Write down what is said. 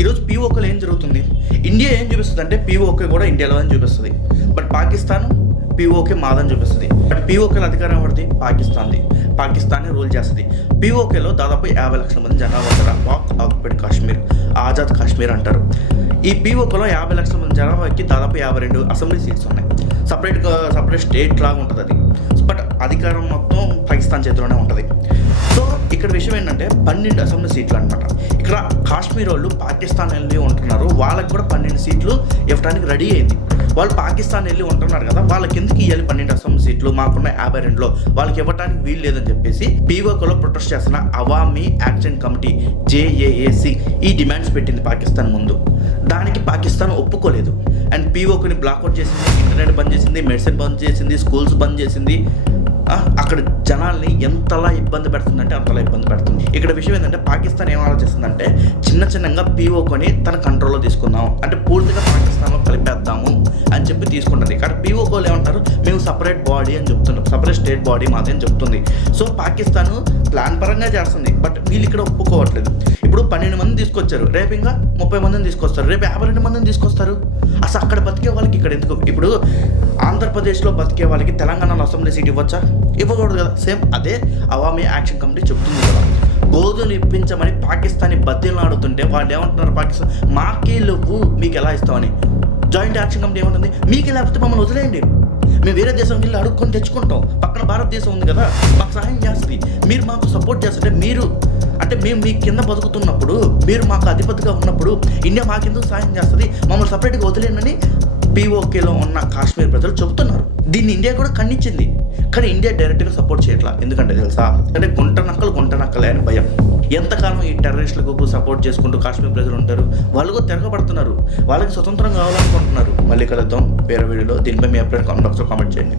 ఈరోజు పీఓకేలో ఏం జరుగుతుంది? ఇండియా ఏం చూపిస్తుంది అంటే పీఓకే కూడా ఇండియాలో అని చూపిస్తుంది. బట్ పాకిస్తాన్ పీఓకే మాదని చూపిస్తుంది. బట్ పీఓకేలో అధికారం ఎవరిది? పాకిస్తాన్ని రూల్ చేస్తుంది. పీఓకేలో దాదాపు 50 లక్షల మంది జనాభా ఉంటారు. పాక్ ఆక్యుపైడ్ కాశ్మీర్, ఆజాద్ కాశ్మీర్ అంటారు. ఈ పీఓకేలో 50 లక్షల మంది జనాభాకి దాదాపు 52 అసెంబ్లీ సీట్స్ ఉన్నాయి. సపరేట్ స్టేట్ లాగా ఉంటుంది అది. బట్ అధికారం మొత్తం పాకిస్తాన్ చేతిలోనే ఉంటుంది. సో ఇక్కడ విషయం ఏంటంటే 12 అసెంబ్లీ సీట్లు అనమాట. ఇక్కడ కాశ్మీర్ వాళ్ళు పాకిస్తాన్ వెళ్ళి ఉంటున్నారు, వాళ్ళకి కూడా 12 సీట్లు ఇవ్వడానికి రెడీ అయింది. వాళ్ళు పాకిస్తాన్ వెళ్ళి ఉంటున్నారు కదా, వాళ్ళకి ఎందుకు ఇవ్వాలి 12 అసెంబ్లీ సీట్లు, మాకున్న 52లో వాళ్ళకి ఇవ్వడానికి వీలు లేదని చెప్పేసి పీఓకేలో ప్రొటెస్ట్ చేస్తున్న అవామీ యాక్షన్ కమిటీ JAAC ఈ డిమాండ్స్ పెట్టింది పాకిస్తాన్ ముందు. దానికి పాకిస్తాన్ ఒప్పుకోలేదు. అండ్ పీఓకేని బ్లాక్అవుట్ చేసింది, ఇంటర్నెట్ బంద్ చేసింది, మెడిసిన్ బంద్ చేసింది, స్కూల్స్ బంద్ చేసింది. అక్కడ జనాల్ని ఎంతలా ఇబ్బంది పెడుతుందంటే అంతలా ఇబ్బంది పెడుతుంది. ఇక్కడ విషయం ఏంటంటే పాకిస్తాన్ ఏం ఆలోచిస్తుందంటే చిన్నగా పీఓకేని తన కంట్రోల్లో తీసుకుందాం, అంటే పూర్తిగా పాకిస్తాన్లో కలిపేద్దాము అని చెప్పి తీసుకుంటుంది. కానీ పీఓకేలు ఏమంటారు, మేము సపరేట్ బాడీ అని చెప్తున్నారు, సపరేట్ స్టేట్ బాడీ మాది అని చెప్తుంది. సో పాకిస్తాన్ ప్లాన్ పరంగా చేస్తుంది, బట్ వీళ్ళు ఇక్కడ ఒప్పుకోవట్లేదు. ఇప్పుడు 12 మందిని తీసుకొచ్చారు, రేపు ఇంకా 30 మందిని తీసుకొస్తారు, రేపు 52 మందిని తీసుకొస్తారు. అసలు అక్కడ బతికే వాళ్ళకి ఇక్కడ ఎందుకు? ఇప్పుడు ఆంధ్రప్రదేశ్లో బతికే వాళ్ళకి తెలంగాణలో అసెంబ్లీ సీట్ ఇవ్వచ్చా? ఇవ్వకూడదు కదా. సేమ్ అదే అవామీ యాక్షన్ కమిటీ చెప్తుంది కదా. గోధుమలు ఇప్పించమని పాకిస్తాన్ని బద్దీలాడుతుంటే వాళ్ళు ఏమంటున్నారు, పాకిస్తాన్ మాకే లేవు మీకు ఎలా ఇస్తామని. జాయింట్ యాక్షన్ కమిటీ ఏమంటుంది, మీకు లేకపోతే మమ్మల్ని వదిలేయండి, మేము వేరే దేశం వెళ్ళి అడుక్కొని తెచ్చుకుంటాం, పక్కన భారతదేశం ఉంది కదా మాకు సహాయం చేస్తుంది, మీరు మాకు సపోర్ట్ చేస్తుంటే మీరు అంటే మేము మీ కింద బతుకుతున్నప్పుడు, మీరు మాకు అధిపతిగా ఉన్నప్పుడు ఇండియా మాకెందుకు సహాయం చేస్తుంది, మమ్మల్ని సపరేట్గా వదిలేనని పీఓకేలో ఉన్న కాశ్మీర్ ప్రజలు చెబుతున్నారు. దీన్ని ఇండియా కూడా ఖండించింది, కానీ ఇండియా డైరెక్ట్గా సపోర్ట్ చేయట్లా. ఎందుకంటే తెలుసా, అంటే గుంట నక్కలే అని భయం. ఎంతకాలం ఈ టెర్రరిస్టులకు సపోర్ట్ చేసుకుంటూ కాశ్మీర్ ప్రజలు ఉంటారు? వాళ్ళు కూడా తిరగబడుతున్నారు, వాళ్ళకి స్వతంత్రం కావాలనుకుంటున్నారు. మళ్ళీ కలుద్దాం వేరే వీడియోలో. దీనిపై మీ అభిప్రాయం కామెంట్ బాక్స్లో కామెంట్ చేయండి.